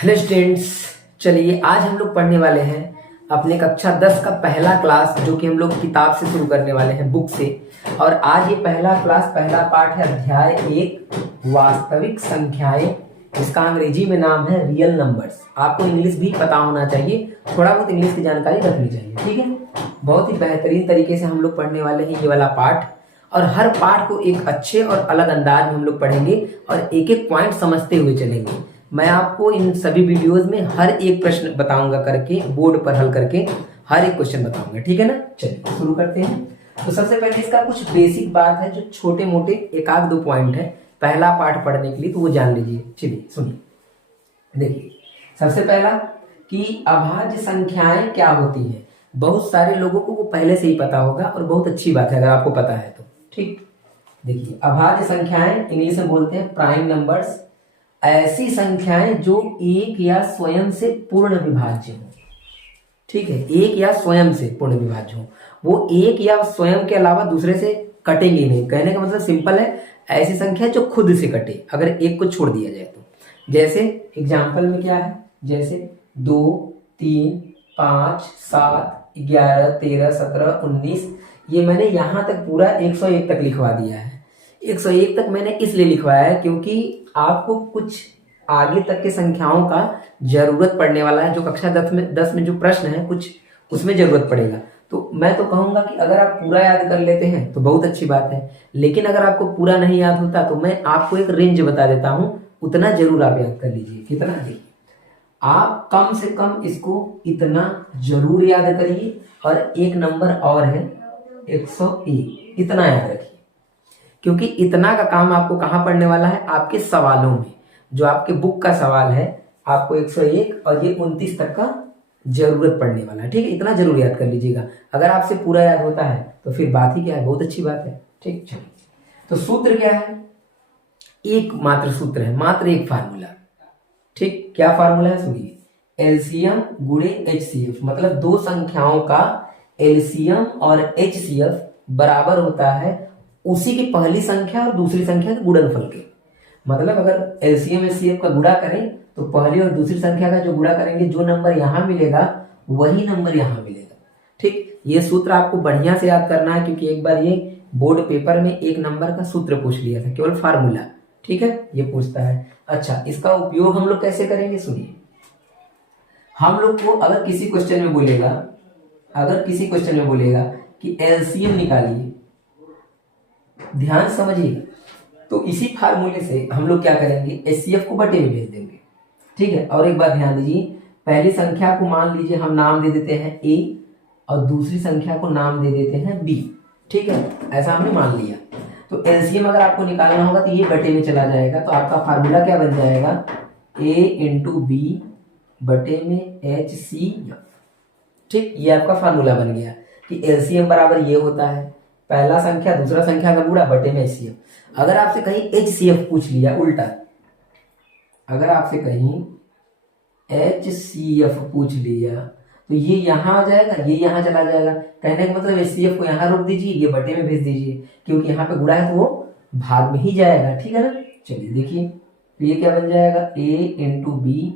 Hello students, चलिए आज हम लोग पढ़ने वाले हैं अपने कक्षा 10 का पहला क्लास, जो कि हम लोग किताब से शुरू करने वाले हैं, बुक से। और आज ये पहला क्लास, पहला पाठ है अध्याय 1 वास्तविक संख्याएं। इसका अंग्रेजी में नाम है रियल नंबर्स। आपको इंग्लिश भी पता होना चाहिए, थोड़ा बहुत इंग्लिश की जानकारी रखनी चाहिए, ठीक है। बहुत ही बेहतरीन तरीके से हम लोग पढ़ने वाले हैं ये वाला पाठ, और हर पाठ को एक अच्छे और अलग अंदाज में हम लोग पढ़ेंगे और एक एक पॉइंट समझते हुए चलेंगे। मैं आपको इन सभी वीडियोस में हर एक प्रश्न बताऊंगा करके, बोर्ड पर हल करके हर एक क्वेश्चन बताऊंगा, ठीक है ना। चलिए शुरू करते हैं। तो सबसे पहले इसका कुछ बेसिक बात है, जो छोटे मोटे एक आध दो पॉइंट है पहला पाठ पढ़ने के लिए, तो वो जान लीजिए। चलिए सुनिए, देखिए सबसे पहला कि अभाज्य संख्याएं क्या होती हैं। बहुत सारे लोगों को वो पहले से ही पता होगा और बहुत अच्छी बात है अगर आपको पता है तो, ठीक। देखिए अभाज्य संख्याएं इंग्लिश में बोलते हैं प्राइम नंबर्स, ऐसी संख्याएं जो एक या स्वयं से पूर्ण विभाज्य हो, ठीक है। एक या स्वयं से पूर्ण विभाज्य हो, वो एक या स्वयं के अलावा दूसरे से कटेंगे नहीं। कहने का मतलब सिंपल है, ऐसी संख्या जो खुद से कटे अगर एक को छोड़ दिया जाए तो। जैसे एग्जाम्पल में क्या है, जैसे 2, 3, 5, 7, 11, 13, 17, 19, ये मैंने यहां तक पूरा 101 तक लिखवा दिया है। 101 तक मैंने इसलिए लिखवाया है क्योंकि आपको कुछ आगे तक के संख्याओं का जरूरत पड़ने वाला है, जो कक्षा 10 में जो प्रश्न है कुछ उसमें जरूरत पड़ेगा। तो मैं तो कहूंगा कि अगर आप पूरा याद कर लेते हैं तो बहुत अच्छी बात है, लेकिन अगर आपको पूरा नहीं याद होता तो मैं आपको एक रेंज बता देता हूं, उतना जरूर आप याद कर लीजिए। कितना? देखिए आप कम से कम इसको इतना जरूर याद करिए, और एक नंबर और है 101, इतना याद रखिए, क्योंकि इतना का काम आपको कहाँ पढ़ने वाला है, आपके सवालों में। जो आपके बुक का सवाल है आपको 101 और ये 29 तक का जरूरत पड़ने वाला है, ठीक है। इतना जरूर याद कर लीजिएगा। अगर आपसे पूरा याद होता है तो फिर बात ही क्या है, बहुत अच्छी बात है, ठीक। चलिए तो सूत्र क्या है, एक मात्र सूत्र है, मात्र एक फार्मूला, ठीक। क्या फार्मूला है सुनिए, एलसीएम गुणे एचसीएफ, मतलब दो संख्याओं का एलसीएम और एचसीएफ बराबर होता है उसी की पहली संख्या और दूसरी संख्या के गुणनफल के। मतलब अगर एलसीएम एचसीएफ का गुणा करें तो पहली और दूसरी संख्या का जो गुणा करेंगे, जो नंबर यहां मिलेगा वही नंबर यहां मिलेगा, ठीक। ये सूत्र आपको बढ़िया से याद करना है, क्योंकि एक बार ये बोर्ड पेपर में एक नंबर का सूत्र पूछ लिया था, केवल फार्मूला, ठीक है, ये पूछता है। अच्छा, इसका उपयोग हम लोग कैसे करेंगे सुनिए। हम लोग को अगर किसी क्वेश्चन में बोलेगा कि एलसीएम निकालिए, ध्यान समझिएगा, तो इसी फार्मूले से हम लोग क्या करेंगे, एचसीएफ को बटे में भेज देंगे, ठीक है। और एक बात ध्यान दीजिए, पहली संख्या को मान लीजिए हम नाम दे देते हैं ए, और दूसरी संख्या को नाम दे देते हैं बी, ठीक है। ऐसा हमने मान लिया। तो एलसीएम अगर आपको निकालना होगा तो ये बटे में चला जाएगा, तो आपका फार्मूला क्या बन जाएगा, ए इंटू बी बटे में एच सी एफ, ठीक। ये आपका फार्मूला बन गया कि एलसीएम बराबर ये होता है पहला संख्या दूसरा संख्या का गुणा बटे में एचसीएफ। अगर आपसे कहीं एचसीएफ पूछ लिया उल्टा, अगर आपसे कहीं एचसीएफ पूछ लिया तो ये यहां आ जाएगा, ये यहां चला जाएगा। कहने का मतलब एचसीएफ को यहां रोक दीजिए, ये बटे में भेज दीजिए, क्योंकि यहाँ पे गुणा है तो वो भाग में ही जाएगा, ठीक है ना। चलिए देखिए, तो ये क्या बन जाएगा, ए इंटू बी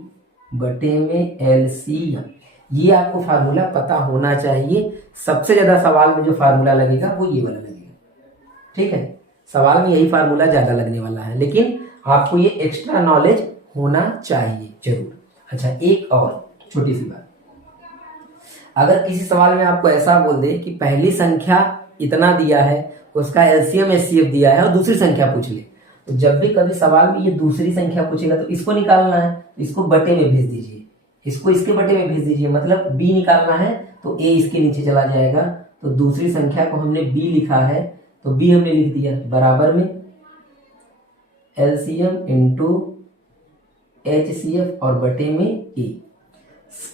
बटे में एलसीएम। ये आपको फार्मूला पता होना चाहिए। सबसे ज्यादा सवाल में जो फार्मूला लगेगा वो ये वाला लगेगा, ठीक है। सवाल में यही फार्मूला ज्यादा लगने वाला है, लेकिन आपको ये एक्स्ट्रा नॉलेज होना चाहिए जरूर। अच्छा, एक और छोटी सी बात, अगर किसी सवाल में आपको ऐसा बोल दे कि पहली संख्या इतना दिया है, उसका एलसीएम एचसीएफ दिया है और दूसरी संख्या पूछ ले, तो जब भी कभी सवाल में ये दूसरी संख्या पूछेगा तो इसको निकालना है, इसको बटे में भेज दीजिए, इसको इसके बटे में भेज दीजिए। मतलब बी निकालना है तो ए इसके नीचे चला जाएगा, तो दूसरी संख्या को हमने बी लिखा है तो बी हमने लिख दिया बराबर में एलसीएम इंटू एचसीएफ और बटे में ए।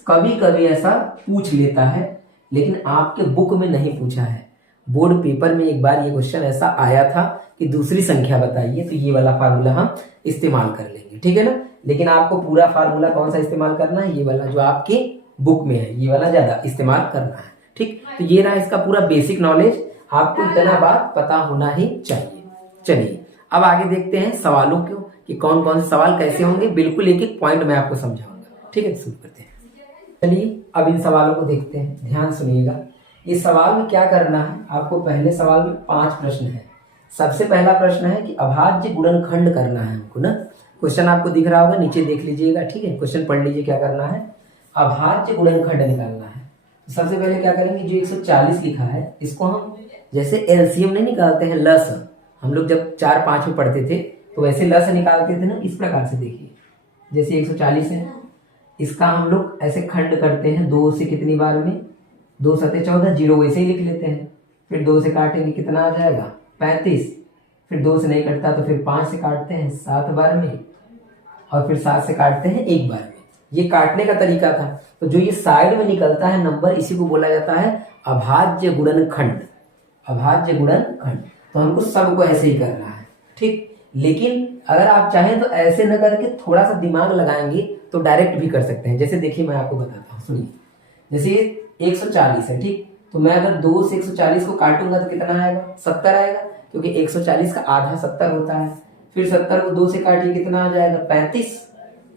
कभी कभी ऐसा पूछ लेता है, लेकिन आपके बुक में नहीं पूछा है। बोर्ड पेपर में एक बार ये क्वेश्चन ऐसा आया था कि दूसरी संख्या बताइए, तो ये वाला फार्मूला हम इस्तेमाल कर लेंगे, ठीक है ना। लेकिन आपको पूरा फार्मूला कौन सा इस्तेमाल करना है, ये वाला जो आपके बुक में है, ये वाला ज्यादा इस्तेमाल करना है, ठीक। तो ये रहा इसका पूरा बेसिक नॉलेज, आपको इतना बात पता होना ही चाहिए। चलिए अब आगे देखते हैं सवालों को कि कौन कौन से सवाल कैसे होंगे। बिल्कुल एक एक पॉइंट मैं आपको समझाऊंगा। ठीक है, शुरू करते हैं। चलिए अब इन सवालों को देखते हैं, ध्यान सुनिएगा। इस सवाल में क्या करना है आपको, पहले सवाल में 5 प्रश्न है। सबसे पहला प्रश्न है कि अभाज्य गुणनखंड करना है हमको ना। क्वेश्चन आपको दिख रहा होगा, नीचे देख लीजिएगा, ठीक है। क्वेश्चन पढ़ लीजिए, क्या करना है, अभाज्य गुणनखंड निकालना है। सबसे पहले क्या करेंगे, जो 140 लिखा है इसको हम जैसे एलसीएम नहीं निकालते हैं, लस, हम लोग जब 4-5 में पढ़ते थे तो वैसे लस निकालते थे ना, इस प्रकार से देखिए। जैसे 140 है, इसका हम लोग ऐसे खंड करते हैं 2 से कितनी बार में, 2 सते 14, 0 वैसे ही लिख लेते हैं। फिर 2 से काटेंगे कितना आ जाएगा 35, फिर 2 से नहीं कटता तो फिर 5 से काटते हैं 7 बार में, और फिर 7 से काटते हैं 1 बार में। ये काटने का तरीका था। तो जो ये साइड में निकलता है नंबर, इसी को बोला जाता है अभाज्य गुणनखंड। अभाज्य गुणनखंड, तो हमको सबको ऐसे ही करना है, ठीक। लेकिन अगर आप चाहें तो ऐसे न करके थोड़ा सा दिमाग लगाएंगे तो डायरेक्ट भी कर सकते हैं। जैसे देखिए मैं आपको बताता हूँ, सुनिए। जैसे 140 है, ठीक, तो मैं अगर 2 से 140 को काटूंगा तो कितना आएगा, 70 आएगा, क्योंकि 140 का आधा 70 होता है। फिर 70 को 2 से काटिए कितना आ जाएगा 35,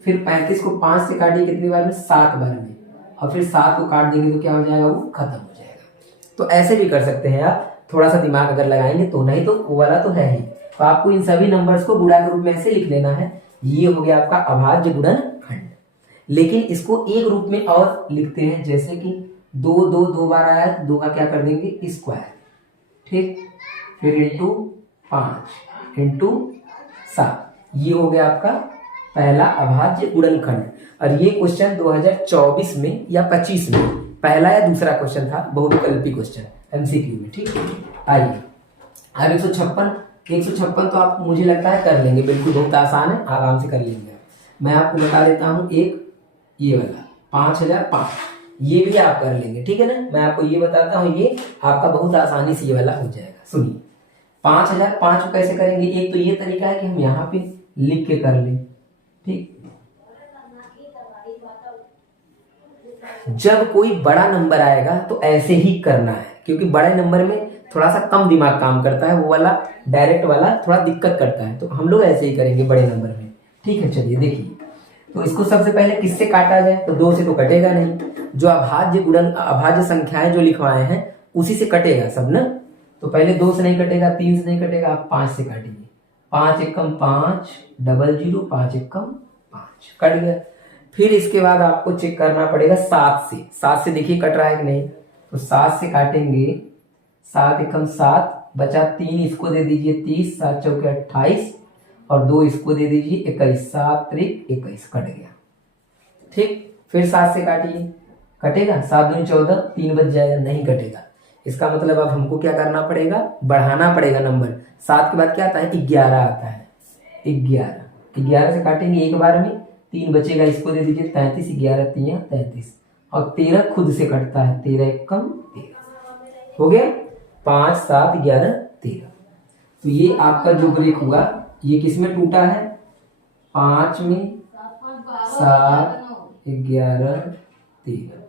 फिर 35 को 5 से काटिए कितनी बार में, 7 बार में, और फिर 7 को काट देंगे तो क्या हो जाएगा, वो खत्म हो जाएगा। तो ऐसे भी कर सकते हैं आप, थोड़ा सा दिमाग अगर लगाएंगे तो। नहीं तो वो वाला तो है ही। तो आपको इन सभी नंबर्स को गुणा के रूप में ऐसे लिख लेना है। ये हो गया आपका अभाज्य गुणनखंड। लेकिन इसको एक रूप में और लिखते हैं, जैसे कि 2 बार आया तो 2 का क्या कर देंगे स्क्वायर, ठीक, फिर इंटू 5 इंटू 7। ये हो गया आपका पहला अभाज्य गुणनखंड। और ये क्वेश्चन 2024 में या 25 में पहला या दूसरा क्वेश्चन था, बहुविकल्पी क्वेश्चन एमसीक्यू में, ठीक। आइए अब 156 तो आप मुझे लगता है कर लेंगे, बिल्कुल बहुत आसान है, आराम से कर लेंगे। मैं आपको बता देता हूँ एक ये वाला 5005, ये भी आप कर लेंगे, ठीक है ना। मैं आपको ये बताता हूँ, ये आपका बहुत आसानी से ये वाला हो जाएगा। सुनिए 5005 को कैसे करेंगे। एक तो ये तरीका है कि हम यहाँ पे लिख के कर लें, ठीक। जब कोई बड़ा नंबर आएगा तो ऐसे ही करना है, क्योंकि बड़े नंबर में थोड़ा सा कम दिमाग काम करता है, वो वाला डायरेक्ट वाला थोड़ा दिक्कत करता है। तो हम लोग ऐसे ही करेंगे बड़े नंबर में, ठीक है। चलिए देखिए, तो इसको सबसे पहले किससे काटा जाए, तो 2 से तो कटेगा नहीं। जो अभाज्य संख्याएं जो लिखवाए हैं उसी से कटेगा सब ना। तो पहले 2 से नहीं कटेगा, 3 से नहीं कटेगा, आप 5 से काटेंगे। 5 एकम 5, 00, 5 एकम 5, कट गया। फिर इसके बाद आपको चेक करना पड़ेगा 7 से देखिए कट रहा है कि नहीं। तो 7 से काटेंगे, 7 एकम 7, बचा 3, इसको दे दीजिए 30, 7 चौके 28, और 2 इसको दे दीजिए 21, 7 त्रिक 21, कट गया, ठीक। फिर 7 से काटिए, कटेगा, 7 दूनी 14, 3 बच जाएगा, नहीं कटेगा। इसका मतलब अब हमको क्या करना पड़ेगा, बढ़ाना पड़ेगा नंबर। 7 के बाद क्या आता है, 11 आता है, 11 से काटेंगे एक बार में, 3 बचेगा, इसको दे दीजिए 33, 11 3 33, और 13 खुद से कटता है, 13 एकम 13, हो गया 5 7 11 13। तो ये आपका जो ब्रेक हुआ ये किसमें टूटा है, 5 में, 7 11 13,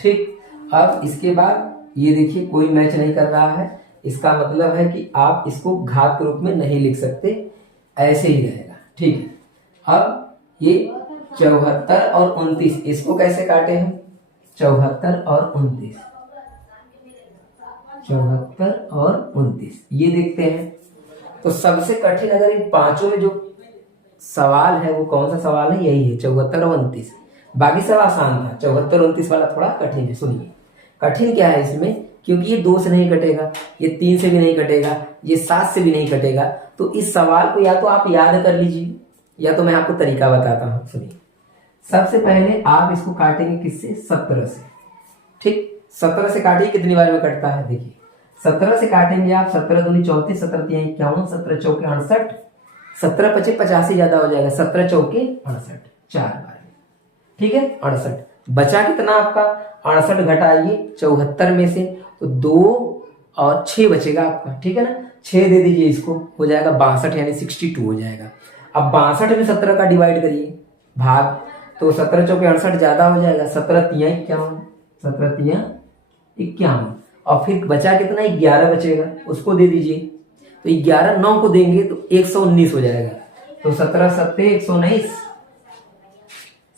ठीक। अब इसके बाद ये देखिए कोई मैच नहीं कर रहा है, इसका मतलब है कि आप इसको घात के रूप में नहीं लिख सकते, ऐसे ही रहेगा, ठीक है। अब ये 74 और 29, इसको कैसे काटे हैं, 74 और 29, 74 और 29, ये देखते हैं। तो सबसे कठिन अगर इन पांचों में जो सवाल है वो कौन सा सवाल है, यही है 74 और 29। बाकी सब आसान था, 74 और 29 वाला थोड़ा कठिन है। सुनिए कठिन क्या है इसमें, क्योंकि ये 2 से नहीं कटेगा, ये 3 से भी नहीं कटेगा, ये 7 से भी नहीं कटेगा। तो इस सवाल को या तो आप याद कर लीजिए या तो मैं आपको तरीका बताता हूं। सुनिए सबसे पहले आप इसको काटेंगे किससे, 17 से, ठीक। 17 से काटिए, कितनी बार में कटता है देखिए। 17 से काटेंगे आप, 17 दूनी 34, 17 तिया 51, 17 चौके 68, 17 पचे 50 ज्यादा हो जाएगा, 17 चौके 68, 4 बार में, ठीक है 68। बचा कितना आपका, 68 घटाइए 74 में से, तो 2 और 6 बचेगा आपका, ठीक है ना। 6 दे दीजिए इसको, हो जाएगा 62, यानी 62 हो जाएगा। अब 62 में 17 का डिवाइड करिए भाग, तो 17 चौके 68 ज्यादा हो जाएगा, 17 तिया 51, 17 तिया 51, और फिर बचा कितना, 11 बचेगा, उसको दे दीजिए। तो 11 9 को देंगे तो 119 हो जाएगा, तो 17 7 119,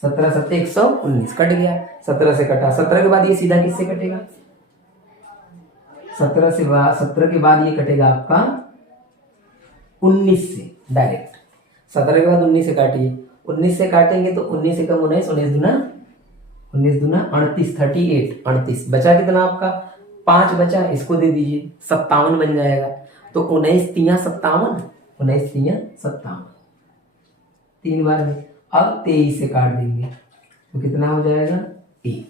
17 सत्ते 119 कट गया, 17 से कटा, 17 के बाद ये सीधा किससे कटेगा, 17 के बाद ये कटेगा आपका 19 से डायरेक्ट। 17 के बाद 19 से काटिए, 19 से काटेंगे तो 19 से कम 19, 19 दूना 38, 38 बचा कितना आपका 5 बचा, इसको दे दीजिए 57 बन जाएगा। तो 19 तिया 57, 19 तिया 57 3 बार में। अब 23 से काट देंगे तो कितना हो जाएगा 1,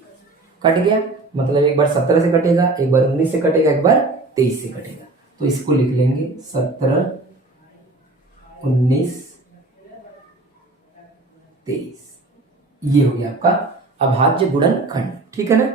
कट गया। मतलब एक बार 17 से कटेगा, एक बार 19 से कटेगा, एक बार 23 से कटेगा। तो इसको लिख लेंगे 17 19 23। ये हो गया आपका अभाज्य गुणनखंड, ठीक है ना।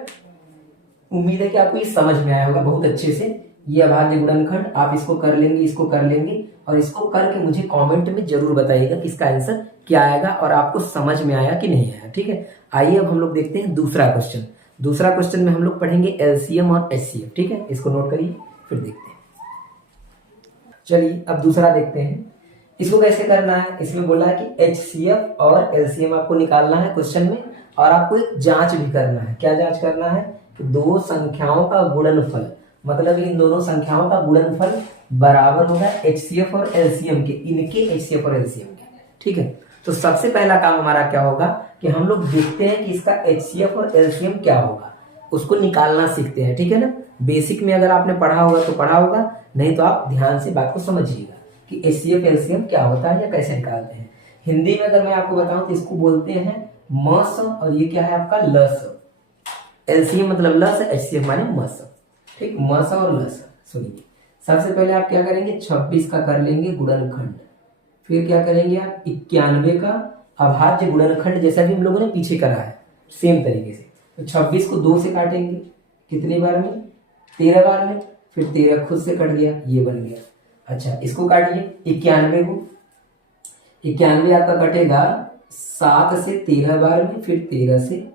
उम्मीद है कि आपको ये समझ में आया होगा बहुत अच्छे से। ये अभाज्य गुणनखंड आप इसको कर लेंगे, इसको कर लेंगे, और इसको करके मुझे कमेंट में जरूर बताइएगा कि इसका आंसर क्या आएगा और आपको समझ में आया कि नहीं आया, ठीक है। आइए अब हम लोग देखते हैं दूसरा क्वेश्चन। दूसरा क्वेश्चन में हम लोग पढ़ेंगे एलसीएम और एचसीएफ, ठीक है। इसको नोट करिए, फिर देखते हैं। चलिए अब दूसरा देखते हैं, इसको कैसे करना है। इसमें बोला है कि एचसीएफ और एलसीएम आपको निकालना है क्वेश्चन में, और आपको एक जांच भी करना है। क्या जांच करना है कि दो संख्याओं का गुणनफल, मतलब इन दोनों संख्याओं का गुणनफल बराबर होगा एचसीएफ और एलसीएम के, इनके एचसीएफ और एलसीएम के, ठीक है। तो सबसे पहला काम हमारा क्या होगा कि हम लोग देखते हैं कि इसका एचसीएफ और एलसीएम क्या होगा, उसको निकालना सीखते हैं, ठीक है ना। बेसिक में अगर आपने पढ़ा होगा तो पढ़ा होगा, नहीं तो आप ध्यान से बात को समझिएगा कि एचसीएफ एलसीएम क्या होता है या कैसे निकालते हैं। हिंदी में अगर मैं आपको बताऊं तो इसको बोलते हैं मस, और ये क्या है आपका लस। एलसीएम मतलब लस, एचसीएफ माने मस, ठीक। मस और लस। सुनिए, सबसे पहले आप क्या करेंगे 26 का कर लेंगे गुणनखंड, फिर क्या करेंगे आप 91 का अभाज्य गुणनखंड, जैसा भी हम लोगों ने पीछे करा है सेम तरीके से। तो 26 को 2 से काटेंगे, कितनी बार में 13 बार में, फिर 13 खुद से कट गया, ये बन गया। अच्छा इसको काटिए 91 को, 91 आपका कटेगा 7 से 13 बार में, फिर 13 से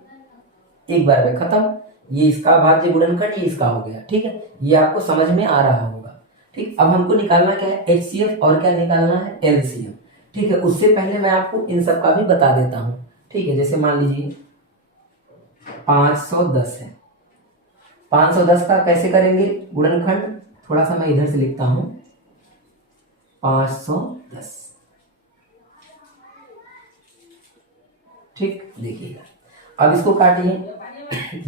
1 बार में, खत्म। ये इसका अभाज्य गुणनखंड, ये इसका हो गया, ठीक है। ये आपको समझ में आ रहा होगा, ठीक। अब हमको निकालना क्या है एचसीएफ, और क्या निकालना है एलसीएम, ठीक है। उससे पहले मैं आपको इन सब का भी बता देता हूं, ठीक है। जैसे मान लीजिए 510 है, 510 का कैसे करेंगे गुणनखंड, थोड़ा सा मैं इधर से लिखता हूं 510, ठीक। देखिएगा अब इसको काटिए,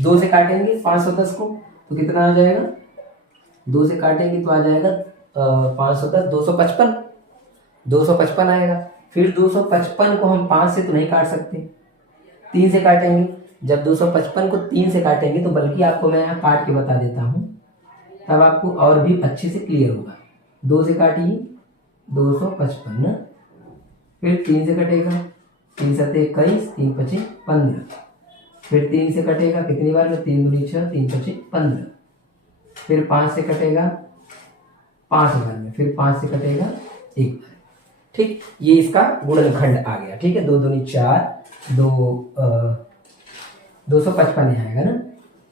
2 से काटेंगे 510 को तो कितना आ जाएगा, 2 से काटेंगे तो आ जाएगा 510 255, 255 आएगा। फिर 255 को हम 5 से तो नहीं काट सकते, 3 से काटेंगे। जब 255 को 3 से काटेंगे तो बल्कि आपको मैं यहाँ काट के बता देता हूँ, तब आपको और भी अच्छे से क्लियर होगा। 2 से काटिए 255, फिर 3 से कटेगा, 3 सत्ते 21, 3 पचे 15, फिर 3 से कटेगा कितनी बार में 3 दूनी 6, 3 पचे 15, फिर 5 से कटेगा 5 बार में, फिर 5 से कटेगा 1 बार, ठीक। ये इसका गुणनखंड आ गया, ठीक है। 2 दूनी 4, 255 यहाँ आएगा ना,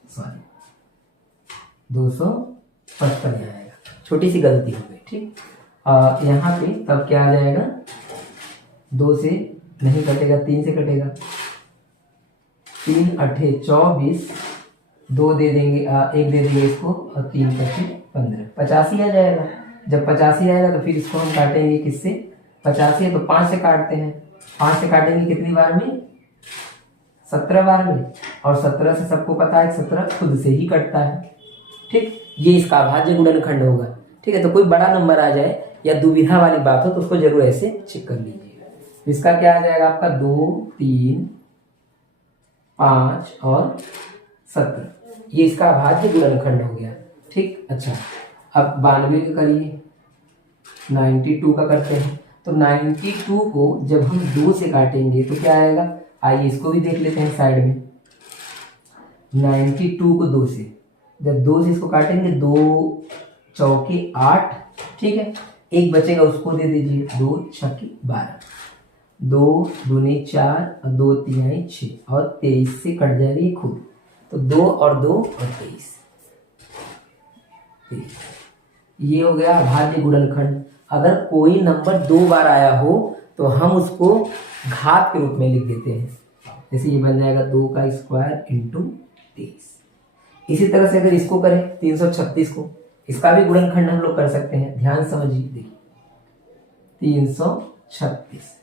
सॉरी 255 यहाँ आएगा, छोटी सी गलती हो गई, ठीक। यहाँ पे तब क्या आ जाएगा, 2 से नहीं कटेगा, 3 से कटेगा, 3 अठे 24, 2 दे देंगे, 1 दे देंगे इसको, और 3 पचे 15, 85 आ जाएगा। जब 85 आएगा तो फिर इसको हम काटेंगे किससे, 85 है तो 5 से काटते हैं, 5 से काटेंगे कितनी बार में 17 बार में, और 17 से सबको पता है 17 खुद से ही कटता है, ठीक। ये इसका अभाज्य गुणनखंड होगा, ठीक है। तो कोई बड़ा नंबर आ जाए या दुविधा वाली बात हो तो उसको जरूर ऐसे चेक कर लीजिएगा। तो इसका क्या आ जाएगा आपका 2 3 5 और 17, ये इसका अभाज्य गुणनखंड हो गया, ठीक। अच्छा अब 92 का करिए, 92 का करते हैं। तो 92 को जब हम 2 से काटेंगे तो क्या आएगा, आइए इसको भी देख लेते हैं साइड में। 92 को 2 से, जब 2 से इसको काटेंगे 2 चौके 8, ठीक है। 1 बचेगा उसको दे दीजिए, 2 छक्के 12, 2 दूनी 4 और 2 तिहाई 6, और 23 से कट जाएगी खुद, तो 2 और 2 और 23, ये हो गया अभाज्य गुणनखंड। अगर कोई नंबर 2 बार आया हो तो हम उसको घात के रूप में लिख देते हैं, जैसे ये बन जाएगा 2 का स्क्वायर इंटू 23। इसी तरह से अगर इसको करें 336 को, इसका भी गुणनखंड हम लोग कर सकते हैं। ध्यान समझिए, देखिए 336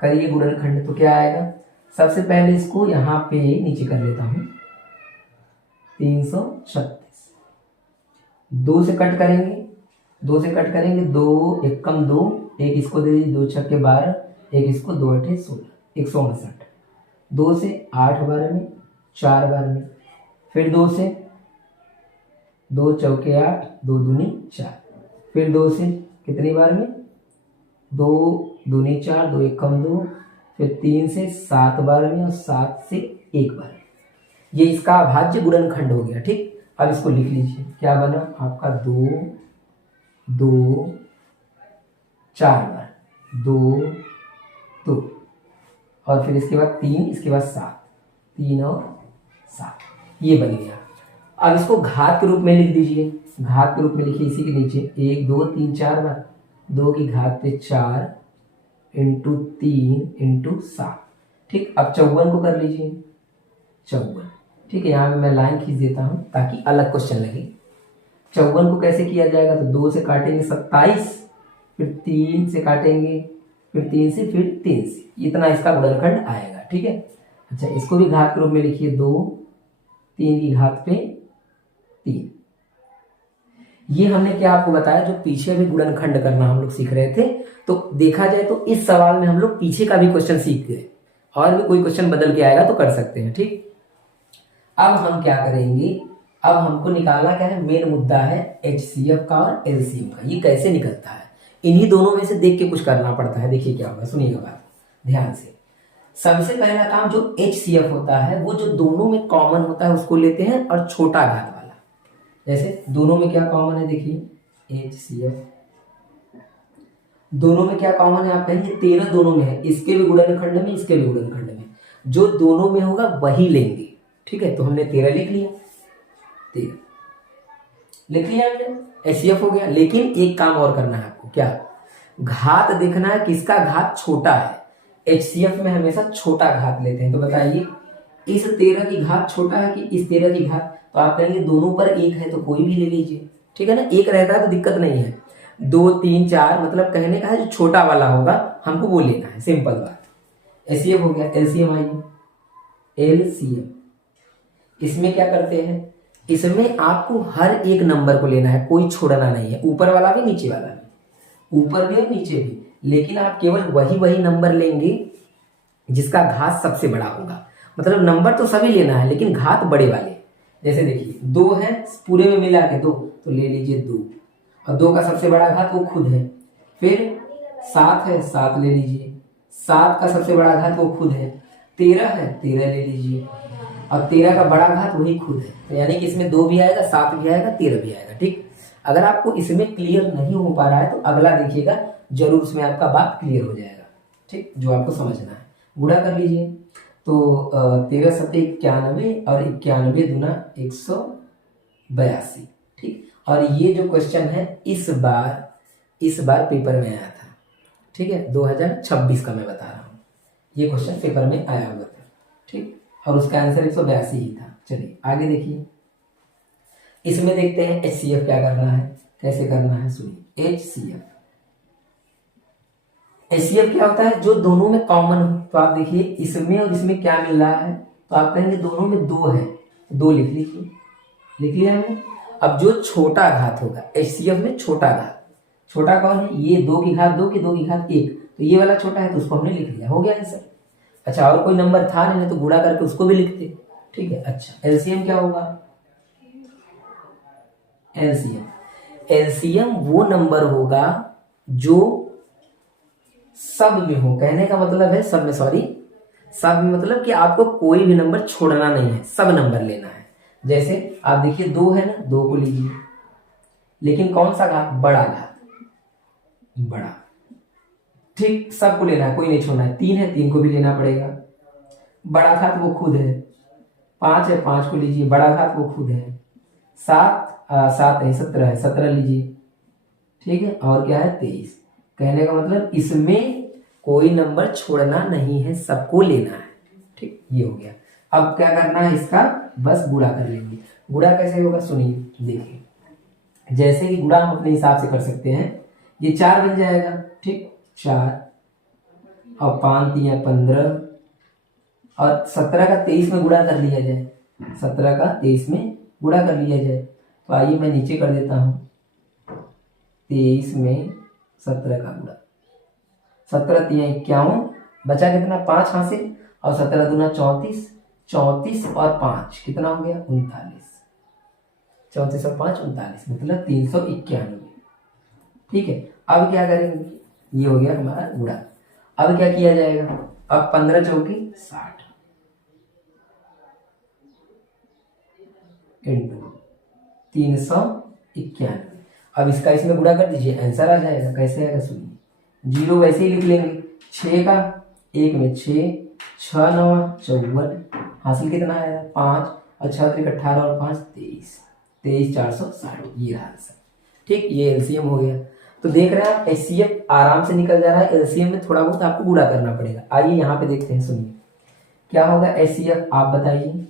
करिए गुणनखंड तो क्या आएगा। सबसे पहले इसको यहाँ पे नीचे कर लेता हूं। 336 2 से कट करेंगे, 2 से कट करेंगे, 2 एक कम 2, एक इसको दे दीजिए 2 छक्के 12, एक इसको 2 अठे 16, 159। 2 से 8 बार में, 4 बार में, फिर 2 से 2 चौके 8, 2 दूनी 4, फिर 2 से कितनी बार में, 2 दूनी 4, 2 एक कम 2, फिर 3 से 7 बार में और 7 से 1 बार में। ये इसका अभाज्य गुणनखंड हो गया। ठीक, अब इसको लिख लीजिए, क्या बना आपका 2 2 4 बार, 2 2 और फिर इसके बाद 3, इसके बाद 7, 3 और 7, ये बन गया। अब इसको घात के रूप में लिख दीजिए। घात के रूप में लिखिए इसी के नीचे 1 2 3 4 बार, 2 की घात पे 4 इंटू 3 इंटू 7। ठीक, अब 54 को कर लीजिए 54। ठीक है, यहाँ पे मैं लाइन खींच देता हूँ ताकि अलग क्वेश्चन लगे। 54 को कैसे किया जाएगा, तो 2 से काटेंगे 27, फिर 3 से काटेंगे, फिर 3 से, फिर 3 से, इतना इसका गुणनखंड आएगा। ठीक है, अच्छा इसको भी घात के रूप में लिखिए 2 3 की घात पे 3। ये हमने क्या आपको बताया, जो पीछे भी गुणनखंड करना हम लोग सीख रहे थे। तो देखा जाए तो इस सवाल में हम लोग पीछे का भी क्वेश्चन सीख गए, और भी कोई क्वेश्चन बदल के आएगा तो कर सकते हैं। ठीक, अब हम क्या करेंगे, अब हमको निकालना क्या है, मेन मुद्दा है HCF का और LCM का। ये कैसे निकलता है, इन्हीं दोनों में से देख के कुछ करना पड़ता है। देखिए क्या होगा, सुनिएगा बात ध्यान से। सबसे पहला काम जो HCF होता है, वो जो दोनों में कॉमन होता है उसको लेते हैं, और छोटा घात वाला। जैसे दोनों में क्या कॉमन है, देखिए HCF दोनों में क्या कॉमन है, आप कहेंगे 13 दोनों में है, इसके भी गुणनखंड में, इसके भी गुणनखंड में, जो दोनों में होगा वही लेंगे। ठीक है, तो हमने 13 लिख लिया, 13 लिख लिया हमने, HCF हो गया। लेकिन एक काम और करना है आपको, क्या, घात देखना है किसका घात छोटा है। HCF में हमेशा छोटा घात लेते हैं, तो बताइए इस 13 की घात छोटा है कि इस 13 की घात, तो आप कहेंगे दोनों पर एक है तो कोई भी ले लीजिए। ठीक है ना, एक रहता है तो दिक्कत नहीं है। 2 3 4 मतलब कहने का है जो छोटा वाला होगा हमको वो लेना है, सिंपल बात। HCF हो गया। LCM आइए, LCM इसमें क्या करते हैं, इसमें आपको हर एक नंबर को लेना है, कोई छोड़ना नहीं है, ऊपर वाला भी नीचे वाला भी, ऊपर भी और नीचे भी। लेकिन आप केवल वही नंबर लेंगे जिसका घात सबसे बड़ा होगा। मतलब नंबर तो सभी लेना है लेकिन घात बड़े वाले। जैसे देखिए 2 है पूरे में मिला के 2, तो ले लीजिए 2, और 2 का सबसे बड़ा घात वो खुद है। फिर 7 है, 7 ले लीजिए, 7 का सबसे बड़ा घात वो खुद है। 13 है, 13 ले लीजिए, और 13 का बड़ा घात वही खुद है। तो यानी कि इसमें 2 भी आएगा, 7 भी आएगा, 13 भी आएगा। ठीक, अगर आपको इसमें क्लियर नहीं हो पा रहा है तो अगला देखिएगा, जरूर उसमें आपका बात क्लियर हो जाएगा। ठीक, जो आपको समझना है। गुणा कर लीजिए, तो 13 सत्ते 91 और 91 दूना 182। ठीक, और ये जो क्वेश्चन है इस बार पेपर में आया था। ठीक है, 2026 का मैं बता रहा हूँ, ये क्वेश्चन पेपर में आया हुआ था। ठीक, और उसका आंसर 182 ही था। चलिए आगे देखिए, इसमें देखते हैं HCF क्या करना है, कैसे करना है, सुनिए। HCF क्या होता है, जो दोनों में कॉमन हो। तो आप देखिए इसमें और इसमें क्या मिल रहा है, तो आप कहेंगे दोनों में 2 है, तो 2 लिख लीजिए, लिख लिया हमने। अब जो छोटा घात होगा HCF में, छोटा घात, छोटा कौन है, ये 2 की घात 2 की 2 की घात 1, तो ये वाला छोटा है तो उसको हमने लिख लिया, हो गया आंसर। अच्छा, और कोई नंबर था नहीं तो गुणा करके उसको भी लिखते। ठीक है, अच्छा LCM क्या होगा, LCM वो नंबर होगा जो सब में हो। कहने का मतलब है सब में, सॉरी सब में मतलब कि आपको कोई भी नंबर छोड़ना नहीं है, सब नंबर लेना है। जैसे आप देखिए 2 है ना, 2 को लीजिए, लेकिन कौन सा घात, बड़ा घात, बड़ा। ठीक, सबको लेना है, कोई नहीं छोड़ना है। 3 है, 3 को भी लेना पड़ेगा, बड़ा घात वो खुद है। 5 है, 5 को लीजिए, बड़ा घात वो खुद है। 7 है, 17 है, 17 लीजिए। ठीक है, और क्या है 23। कहने का मतलब इसमें कोई नंबर छोड़ना नहीं है, सबको लेना है। ठीक, ये हो गया। अब क्या करना है, इसका बस गुणा कर लेंगे। गुणा कैसे होगा सुनिए, देखिए जैसे कि गुणा हम अपने हिसाब से कर सकते हैं। ये 4 बन जाएगा, ठीक, 4 और 5 3 15 और 17 का 23 में गुणा कर लिया जाए। 17 का 23 में गुणा कर लिया जाए तो आइए मैं नीचे कर देता हूं। 23 में 17 का गुणा, 17 3 51, बचा कितना 5 हासिल, और 17 दूना 34, 34 और 5 कितना हो गया 39, 34 और 5 39 मतलब 391। ठीक है, अब क्या करेंगे, ये हो गया हमारा गुणा। अब क्या किया जाएगा, अब 15 चौकी 60 इंटू 391। अब इसका इसमें गुणा कर दीजिए, आंसर आ जाएगा। कैसे आएगा सुनिए, जीरो वैसे ही लिख लेंगे, 6 का 1 में 6, 6 9 54, हासिल कितना आया 5 और 6 3 18 और 5 23, 23 460, ये रहा आंसर। ठीक, ये एलसीएम हो गया। तो देख रहे हैं आप एचसीएफ आराम से निकल जा रहा है, एलसीएम में थोड़ा बहुत आपको गुणा करना पड़ेगा। आइए यहाँ पे देखते हैं, सुनिए क्या होगा एचसीएफ, आप बताइए।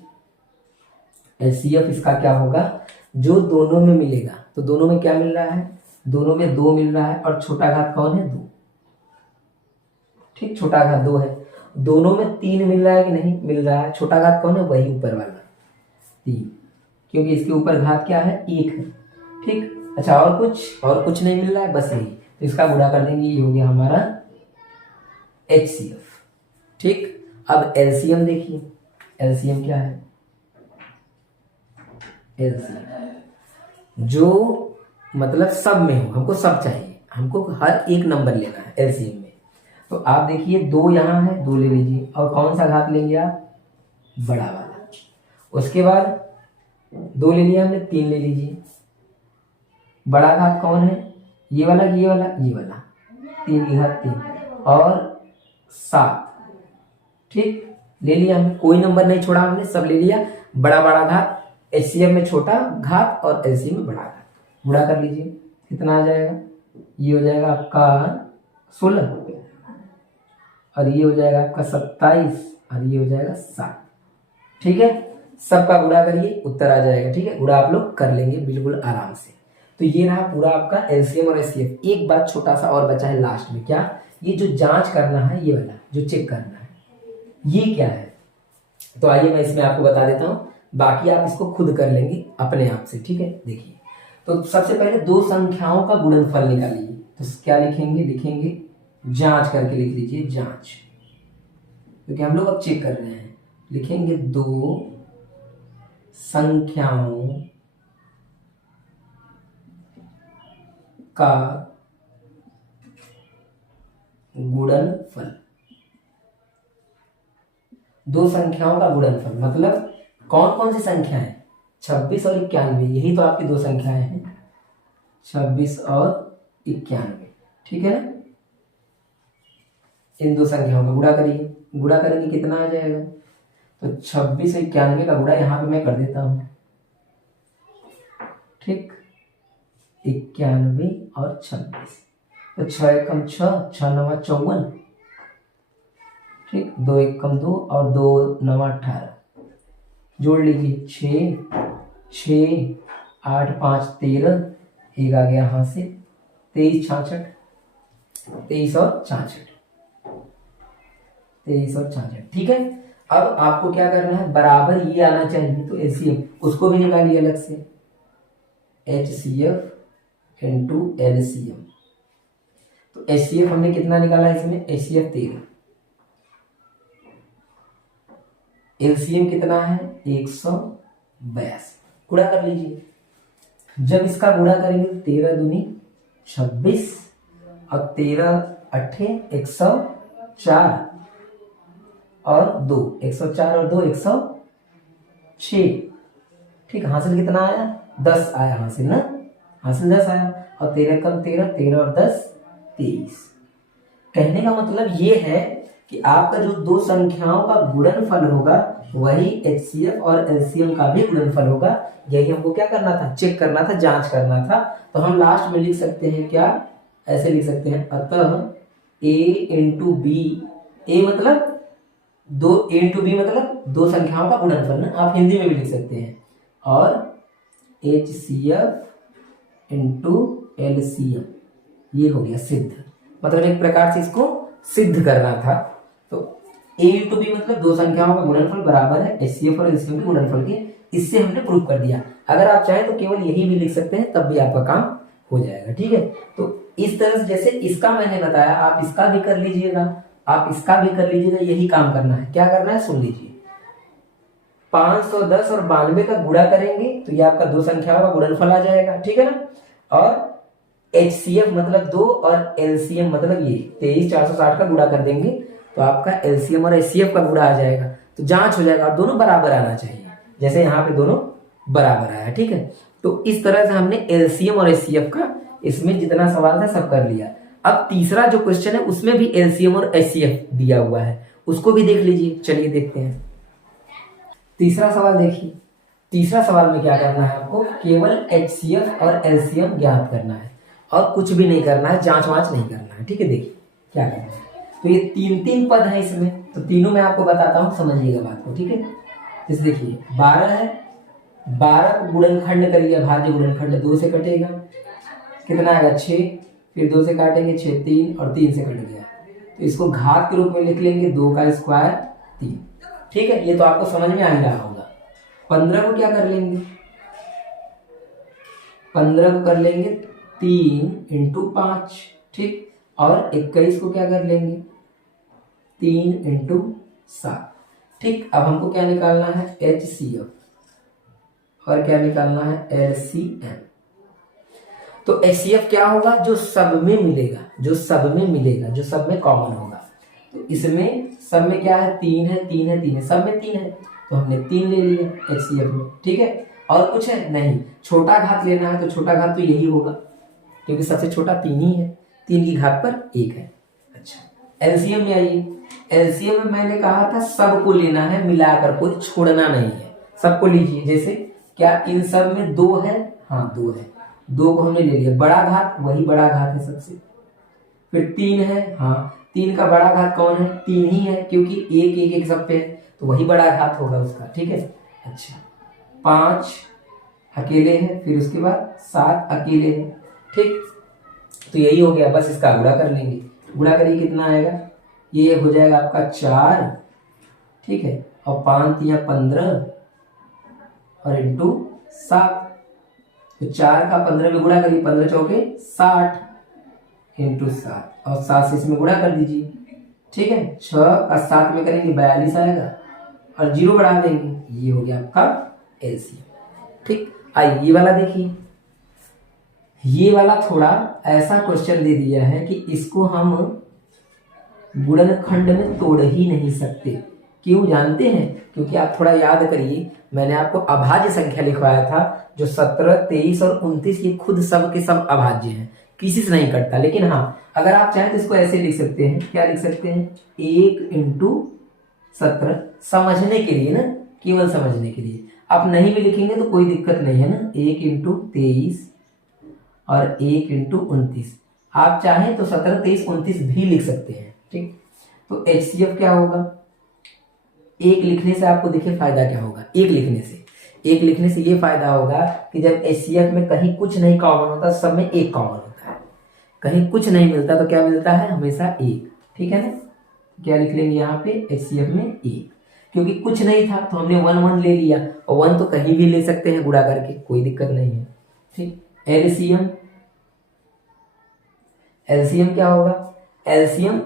एचसीएफ इसका क्या होगा, जो दोनों में मिलेगा, तो दोनों में क्या मिल रहा है, दोनों में 2 मिल रहा है और छोटा घात कौन है 2, ठीक, छोटा घात 2 है। दोनों में 3 मिल रहा है कि नहीं मिल रहा है, छोटा घात कौन है वही ऊपर वाला 3, क्योंकि इसके ऊपर घात क्या है 1 है। ठीक, अच्छा और कुछ नहीं मिल रहा है, बस यही, तो इसका गुणा कर देंगे, ये हो गया हमारा एचसीएफ। ठीक, अब एलसीएम देखिए, एलसीएम क्या है, एलसीएम जो मतलब सब में हो, हमको सब चाहिए, हमको हर एक नंबर लेना है एलसीएम में। तो आप देखिए 2 यहाँ है, 2 ले लीजिए, और कौन सा घात लेंगे आप, बड़ा वाला। उसके बाद 2 ले लिया हमने, 3 ले लीजिए, बड़ा घात कौन है, ये वाला ये वाला ये वाला, 3 की घात 3 और 7, ठीक, ले लिया हमने, कोई नंबर नहीं छोड़ा हमने, सब ले लिया। बड़ा बड़ा घात, एचसीएफ में छोटा घात और एलसीएम में बड़ा घात, गुणा कर लीजिए, कितना आ जाएगा, ये हो जाएगा आपका 16 और ये हो जाएगा आपका 27 और ये हो जाएगा 7। ठीक है, सबका गुणा करिए, उत्तर आ जाएगा। ठीक है, गुणा आप लोग कर लेंगे बिल्कुल आराम से। तो ये रहा पूरा आपका एलसीएम और एचसीएफ। एक बात छोटा सा और बचा है लास्ट में, क्या, ये जो जांच करना है, ये वाला जो चेक करना है, ये क्या है, तो आइए मैं इसमें आपको बता देता हूं, बाकी आप इसको खुद कर लेंगे अपने आप से। ठीक है, देखिए, तो सबसे पहले 2 संख्याओं का गुणनफल निकालिए। तो क्या लिखेंगे, लिखेंगे जांच करके लिख लीजिए, जांच, क्योंकि हम लोग अब चेक कर रहे हैं। लिखेंगे 2 संख्याओं का गुणनफल। 2 संख्याओं का गुणनफल मतलब कौन कौन सी संख्या है, 26 और 91, यही तो आपकी 2 संख्याएं हैं, 26 और 91। ठीक है ना, इन 2 संख्याओं का गुणा करिए, गुणा करेंगे कितना आ जाएगा, तो 26 और 91 का गुणा यहाँ पे मैं कर देता हूं। ठीक, 91 और 26, तो 6 एकम 6, 6 9 54, ठीक, 2 एकम 2 और 2 9 18, जोड़ लीजिए 6 6 8 5 13, एक आ गया यहाँ से 23 66, 23 और 66, 23 और 66। ठीक है, अब आपको क्या करना है, बराबर ये आना चाहिए, तो एलसीएम उसको भी निकालिए अलग से, एचसीएफ इंटू एलसीएम। तो एचसीएफ हमने कितना निकाला है इसमें, एचसीएफ 13, एलसीएम कितना है 182, गुणा कर लीजिए। जब इसका गुणा करेंगे 13 दूनी 26 और 13 अट्ठे 104 और 2, 104 और 2 106। ठीक, हासिल कितना आया 10 आया, हासिल ना, हासिल 10 आया, और 13 कम 13, 13 और 10 23। कहने का मतलब ये है कि आपका जो 2 संख्याओं का गुणनफल होगा वही एचसीएफ और एलसीएम का भी गुणनफल होगा। यही हमको क्या करना था, चेक करना था, जांच करना था। तो हम लास्ट में लिख सकते हैं क्या, ऐसे लिख सकते हैं, अतः ए इंटू बी, ए मतलब दो ए इंटू बी मतलब दो संख्याओं का गुणनफल ना, आप हिंदी में भी लिख सकते हैं। और HCF इंटू LCM, ये हो गया सिद्ध, मतलब एक प्रकार से इसको सिद्ध करना था। तो ए इंटू बी मतलब दो संख्याओं का गुणनफल बराबर है HCF और LCM के गुणनफल के, इससे हमने प्रूव कर दिया। अगर आप चाहें तो केवल यही भी लिख सकते हैं, तब भी आपका काम हो जाएगा। ठीक है, तो इस तरह से जैसे इसका मैंने बताया, आप इसका भी कर लीजिएगा, आप इसका भी कर लीजिएगा। यही काम करना है। क्या करना है सुन लीजिए, 510 और 92 का गुणा करेंगे तो ये आपका दो संख्याओं का गुणनफल आ जाएगा। ठीक है ना, और HCF मतलब 2 और LCM मतलब ये 23 460 का गुणा कर देंगे तो आपका LCM और HCF का गुणा आ जाएगा। तो जांच हो जाएगा, दोनों बराबर आना चाहिए, जैसे यहाँ पे दोनों बराबर आया। ठीक है, तो इस तरह से हमने LCM और HCF का इसमें जितना सवाल था सब कर लिया। अब तीसरा जो क्वेश्चन है उसमें भी LCM और HCF दिया हुआ है, उसको भी देख लीजिए। चलिए देखते हैं तीसरा सवाल। देखिए तीसरा सवाल में क्या करना है, आपको केवल HCF और LCM ज्ञात करना है और कुछ भी नहीं करना है, जांच वांच नहीं करना है। ठीक है, देखिए क्या करना है। तो ये तीन तीन पद है इसमें, तो तीनों मैं आपको बताता हूँ, समझिएगा बात को। ठीक है, जैसे देखिए 12 है, 12 को गुणनखंड करिए, भाज्य गुणनखंड, 2 से कटेगा, कितना आएगा 6, फिर 2 से काटेंगे 6, 3 और 3 से कट गया, तो इसको घात के रूप में लिख लेंगे, 2 का स्क्वायर 3। ठीक है, ये तो आपको समझ में आ ही रहा होगा। 15 को क्या कर लेंगे, 15 को कर लेंगे 3 इंटू 5। ठीक, और 21 को क्या कर लेंगे 3 इंटू 7। ठीक, अब हमको क्या निकालना है HCF और क्या निकालना है LCM। तो HCF क्या होगा, जो सब में मिलेगा, जो सब में मिलेगा, जो सब में कॉमन होगा। तो इसमें सब में क्या है 3 है, 3 है, 3 है, सब में 3 है, तो हमने 3 ले लिया HCF में। ठीक है, और कुछ है नहीं, छोटा घात लेना है तो छोटा घात तो यही होगा, क्योंकि सबसे छोटा 3 ही है, 3 की घात पर 1 है। अच्छा, LCM में आइए। LCM में मैंने कहा था सबको लेना है मिलाकर, कोई छोड़ना नहीं है, सबको लीजिए। जैसे क्या इन सब में 2 है, हाँ 2 है, 2 को हमने ले लिया, बड़ा घात वही बड़ा घात है सबसे। फिर 3 है, हाँ 3 का बड़ा घात कौन है, 3 ही है, क्योंकि 1 1 1 सब पे है, तो वही बड़ा घात होगा उसका। ठीक है, अच्छा 5 अकेले हैं, फिर उसके बाद 7 अकेले हैं। ठीक, तो यही हो गया, बस इसका गुणा कर लेंगे। गुणा करिए, कितना आएगा, ये हो जाएगा आपका 4। ठीक है, और 5 या 15 और इंटू 7, तो 4 का 15 में गुणा करिए, 15 चौके 60 इंटू 7, और 7 से इसमें गुणा कर दीजिए। ठीक है, 6 का 7 में करेंगे 42 आएगा, और 0 बढ़ा देंगे, ये हो गया आपका LCM। ठीक, आइए ये वाला देखिए, ये वाला थोड़ा ऐसा क्वेश्चन दे दिया है कि इसको हम गुणनखंड में तोड़ ही नहीं सकते। क्यों जानते हैं, क्योंकि आप थोड़ा याद करिए, मैंने आपको अभाज्य संख्या लिखवाया था, जो 17 23 और 29 ये खुद सब के सब अभाज्य हैं, किसी से नहीं कटता। लेकिन हाँ, अगर आप चाहें तो इसको ऐसे लिख सकते हैं, क्या लिख सकते हैं 1 इंटू 17, समझने के लिए ना, केवल समझने के लिए। आप नहीं भी लिखेंगे तो कोई दिक्कत नहीं है ना, 1 इंटू 23 और 1 इंटू 29, आप चाहें तो 17 23 29 भी लिख सकते हैं। ठीक, तो HCF क्या होगा, एक लिखने से आपको देखिए फायदा क्या होगा, एक लिखने से ये फायदा होगा कि जब HCF में कहीं कुछ नहीं कॉमन होता, सब में एक कॉमन होता है। कहीं कुछ नहीं मिलता तो क्या मिलता है, हमेशा एक। ठीक है ना, क्या लिख लेंगे यहाँ पे HCF में एक, क्योंकि कुछ नहीं था तो हमने 1 1 ले लिया, और 1 तो कहीं भी ले सकते हैं गुणा करके, कोई दिक्कत नहीं है। ठीक, LCM क्या होगा, LCM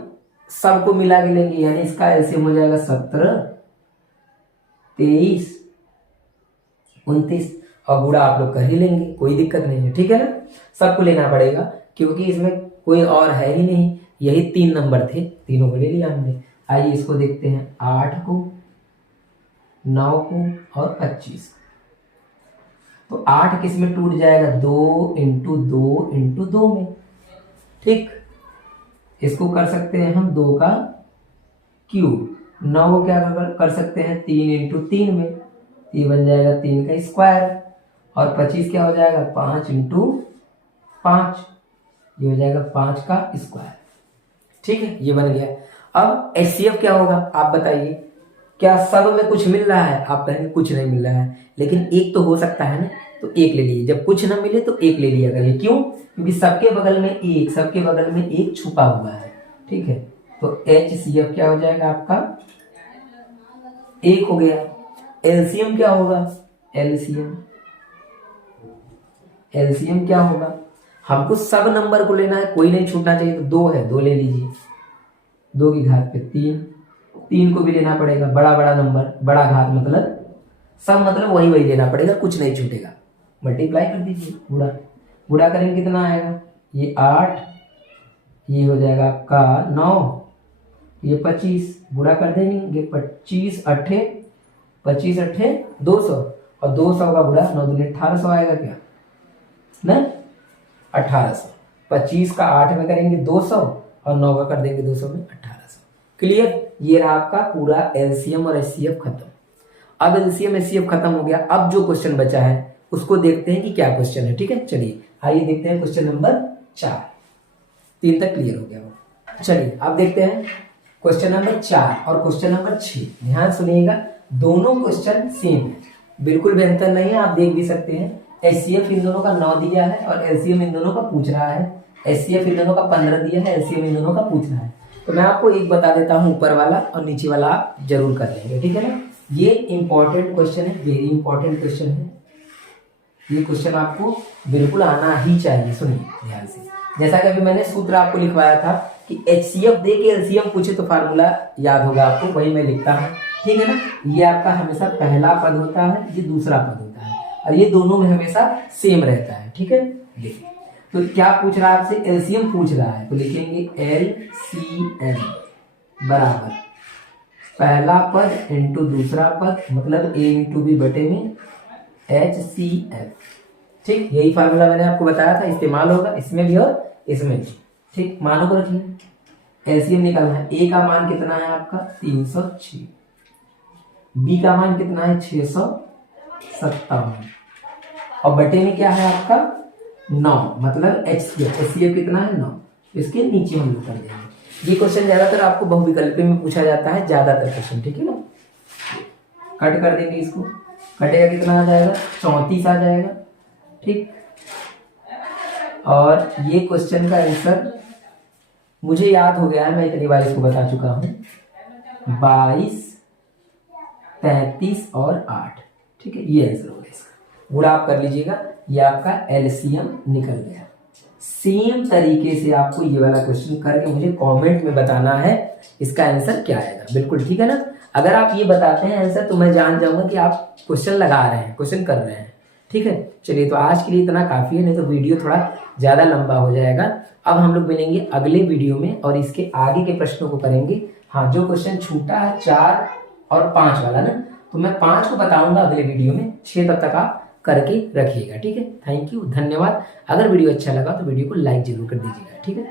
सबको मिला के लेंगे, यानी इसका LCM हो जाएगा 17 23 29, और गुणा आप लोग कर ही लेंगे, कोई दिक्कत नहीं है। ठीक है ना, सबको लेना पड़ेगा क्योंकि इसमें कोई और है ही नहीं, यही 3 नंबर थे, तीनों को ले लिया हमने। आइए इसको देखते हैं, 8 को 9 को और 25। तो 8 किस में टूट जाएगा, 2 इंटू 2 इंटू 2 में। ठीक, इसको कर सकते हैं हम 2 का क्यूब। 9 को क्या कर सकते हैं 3 इंटू 3 में, ये बन जाएगा 3 का स्क्वायर, और 25 क्या हो जाएगा 5 इंटू 5, ये हो जाएगा 5 का स्क्वायर। ठीक है, ये बन गया। अब HCF क्या होगा आप बताइए, क्या सब में कुछ मिल रहा है? आप कहेंगे कुछ नहीं मिल रहा है, लेकिन एक तो हो सकता है ना, तो एक ले लीजिए। जब कुछ ना मिले तो एक ले लिया करिए। क्यों? क्योंकि सबके बगल में एक छुपा हुआ है। ठीक है, तो HCF क्या हो जाएगा आपका? एक हो गया। एलसीएम क्या होगा? एलसीएम क्या होगा? हमको सब नंबर को लेना है, कोई नहीं छूटना चाहिए। तो 2 है, 2 ले लीजिए। 2 की घात पे 3 को भी लेना पड़ेगा। बड़ा बड़ा नंबर, बड़ा घात मतलब सब, मतलब वही लेना पड़ेगा, कुछ नहीं छूटेगा। मल्टीप्लाई कर दीजिए। गुणा करेंगे कितना आएगा? ये 8, ये हो जाएगा आपका 9, ये 25। गुणा कर देंगे 25 अट्ठे 200, और 200 का गुणा 9 दूनी 1800 आएगा क्या? नहीं, 1800। 25 का 8 में करेंगे 200, और 9 का कर देंगे 200 में 1800। क्लियर? ये रहा आपका पूरा एलसीएम और एचसीएफ खत्म। अब एलसीएम एचसीएफ खत्म हो गया। अब जो क्वेश्चन बचा है उसको देखते हैं कि क्या क्वेश्चन है। ठीक है, चलिए आइए देखते हैं क्वेश्चन नंबर 4। 3 तक क्लियर हो गया वो। चलिए अब देखते हैं क्वेश्चन नंबर 4 और क्वेश्चन नंबर 6। ध्यान सुनिएगा, दोनों क्वेश्चन सेम है, बिल्कुल भी अंतर नहीं है। आप देख भी सकते हैं। एचसीएफ इन दोनों का 9 दिया है और एलसीएम इन दोनों का पूछ रहा है। एचसीएफ इन दोनों का 15 दिया है, एलसीएम इन दोनों का पूछ रहा है। तो मैं आपको एक बता देता हूं, ऊपर वाला और नीचे वाला आप जरूर कर लेंगे। ठीक है ना? ये इंपॉर्टेंट क्वेश्चन है, वेरी इंपॉर्टेंट क्वेश्चन है। ये क्वेश्चन आपको बिल्कुल आना ही चाहिए। सुनिए ध्यान से। जैसा कि अभी मैंने सूत्र आपको लिखवाया था कि एचसीएफ दे के एलसीएम पूछे तो फार्मूला याद होगा आपको, वही मैं लिखता हूँ। ठीक है ना? ये आपका हमेशा पहला पद होता है, ये दूसरा पद होता है, और ये दोनों में हमेशा सेम रहता है। ठीक है, देखिए तो क्या पूछ रहा है आपसे? एलसीएम पूछ रहा है, तो लिखेंगे एलसीएम बराबर पहला पद इंटू दूसरा पद, मतलब ए इंटू बी बटे में HCF। ठीक, यही फार्मूला मैंने आपको बताया था, इस्तेमाल होगा इसमें भी और इसमें भी। ठीक, मानों को रखिए। एलसीएम निकालना है। ए का मान कितना है आपका? 306। बी का मान कितना है? 657, और बटे में क्या है आपका? 9, मतलब HCF कितना है? 9। इसके नीचे हम लोग कर देंगे। ये क्वेश्चन ज्यादातर आपको बहुविकल्पी में पूछा जाता है, ज्यादातर क्वेश्चन। ठीक है ना? कट कर देंगे इसको, कटेगा कितना आ जाएगा? 34 आ जाएगा। ठीक, और ये क्वेश्चन का आंसर मुझे याद हो गया है, मैं इतनी बार इसको बता चुका हूं। 22, 33 और 8। ठीक है, ये आंसर हो गया इसका। गुणा आप कर लीजिएगा, ये आपका एलसीएम निकल गया। सेम तरीके से आपको ये वाला क्वेश्चन करके मुझे कमेंट में बताना है इसका आंसर क्या आएगा। बिल्कुल ठीक है ना? अगर आप ये बताते हैं आंसर तो मैं जान जाऊंगा कि आप क्वेश्चन लगा रहे हैं, क्वेश्चन कर रहे हैं। ठीक है, चलिए तो आज के लिए इतना काफी है, नहीं तो वीडियो थोड़ा ज्यादा लंबा हो जाएगा। अब हम लोग मिलेंगे अगले वीडियो में और इसके आगे के प्रश्नों को करेंगे। हाँ, जो क्वेश्चन छूटा है 4 और 5 वाला ना, तो मैं 5 को बताऊंगा अगले वीडियो में। 6 तब तक आप करके रखिएगा। ठीक है, थैंक यू, धन्यवाद। अगर वीडियो अच्छा लगा तो वीडियो को लाइक जरूर कर दीजिएगा। ठीक है।